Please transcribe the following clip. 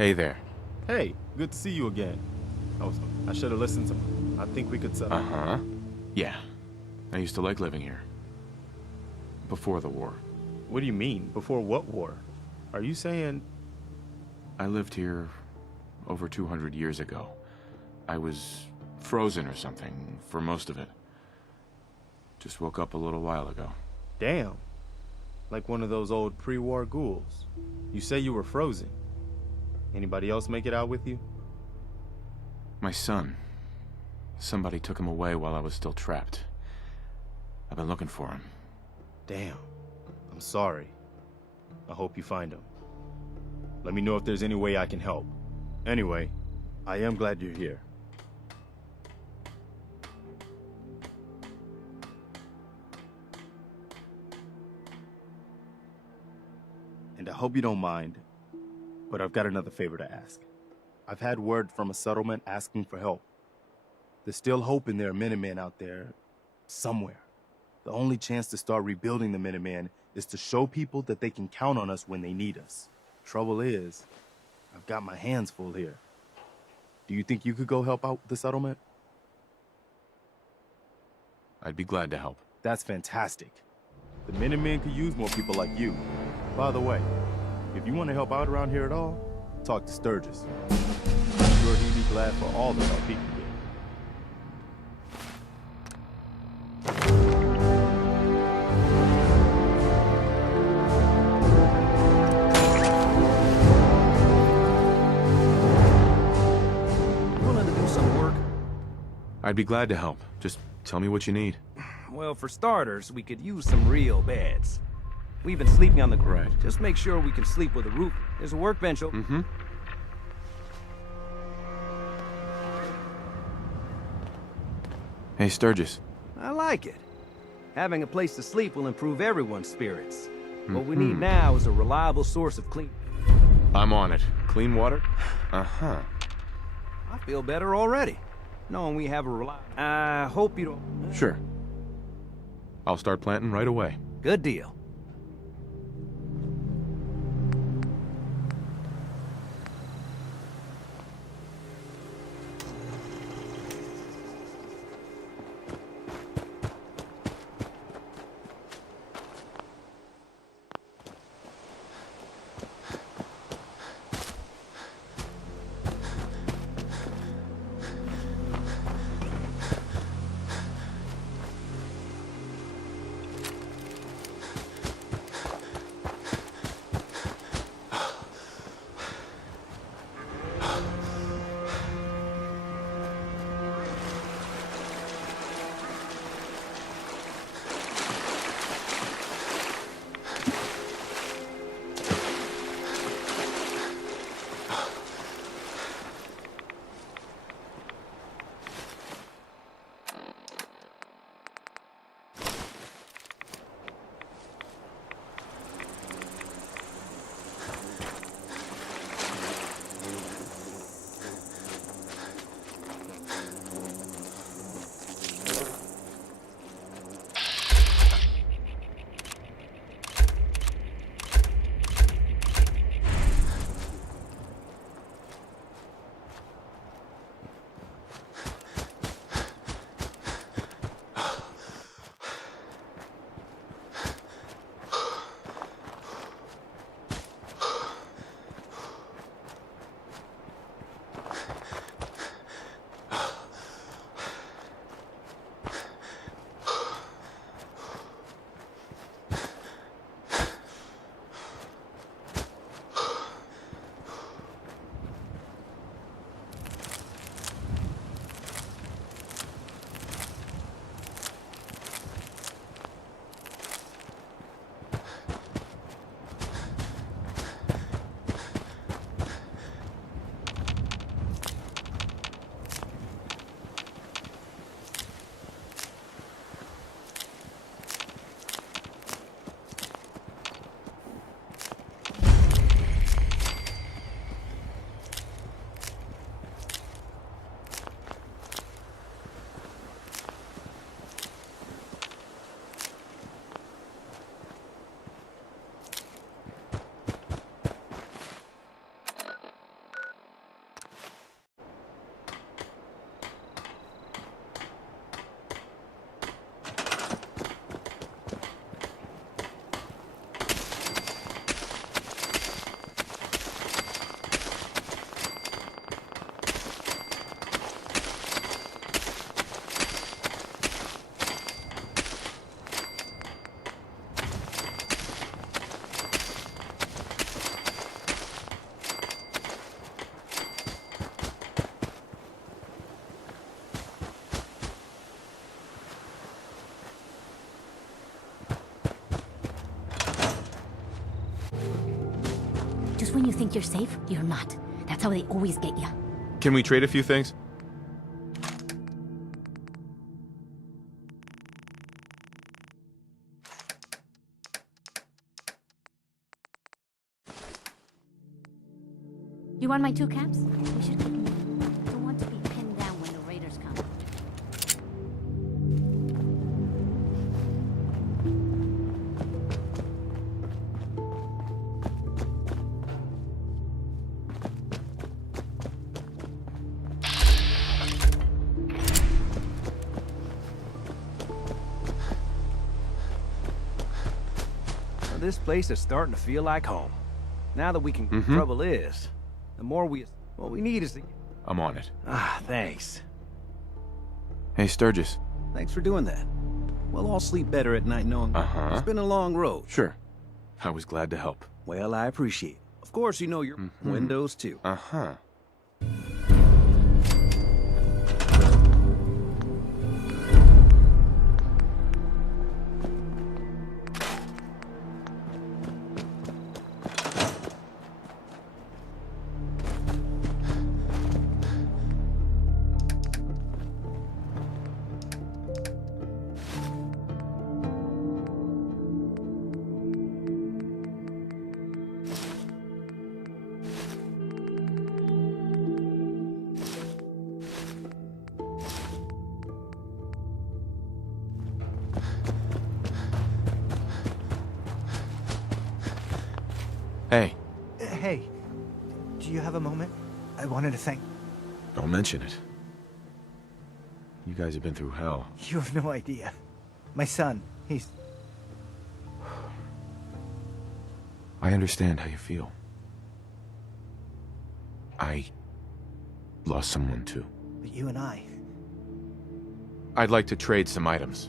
Hey there. Hey, good to see you again. I should have listened to. I think we could settle. Uh-huh. Yeah. I used to like living here. Before the war. What do you mean? Before what war? Are you saying? I lived here over 200 years ago. I was frozen or something for most of it. Just woke up a little while ago. Damn. Like one of those old pre-war ghouls. You say you were frozen. Anybody else make it out with you? My son. Somebody took him away while I was still trapped. I've been looking for him. Damn. I'm sorry. I hope you find him. Let me know if there's any way I can help. Anyway, I am glad you're here. And I hope you don't mind, but I've got another favor to ask. I've had word from a settlement asking for help. There's still hope in there are Minutemen out there, somewhere. The only chance to start rebuilding the Minutemen is to show people that they can count on us when they need us. Trouble is, I've got my hands full here. Do you think you could go help out the settlement? I'd be glad to help. That's fantastic. The Minutemen could use more people like you. By the way, if you want to help out around here at all, talk to Sturgis. I'm sure he'd be glad for all the help he can get. Willing to do some work? I'd be glad to help. Just tell me what you need. Well, for starters, we could use some real beds. We've been sleeping on the ground. Right. Just make sure we can sleep with a roof. There's a workbench over. Mm-hmm. Hey, Sturgis. I like it. Having a place to sleep will improve everyone's spirits. What we need Mhm. now is a reliable source of clean... I'm on it. Clean water? Uh-huh. I feel better already, knowing we have a reliable... I hope you don't... Sure. I'll start planting right away. Good deal. Just when you think you're safe, you're not. That's how they always get you. Can we trade a few things? You want my 2 caps? We should keep them. I don't want to be pinned down when the raiders come. Well, this place is starting to feel like home. Now that we can... Trouble is, the more we... What we need is to... I'm on it. Ah, thanks. Hey, Sturgis. Thanks for doing that. We'll all sleep better at night knowing it's been a long road. Sure. I was glad to help. Well, I appreciate it. Of course, you know your windows, too. Uh-huh. Hey, Hey, do you have a moment? I wanted to thank... don't mention it. You guys have been through hell. You have no idea. My son, he's... I understand how you feel. I lost someone too. But you and I... I'd like to trade some items.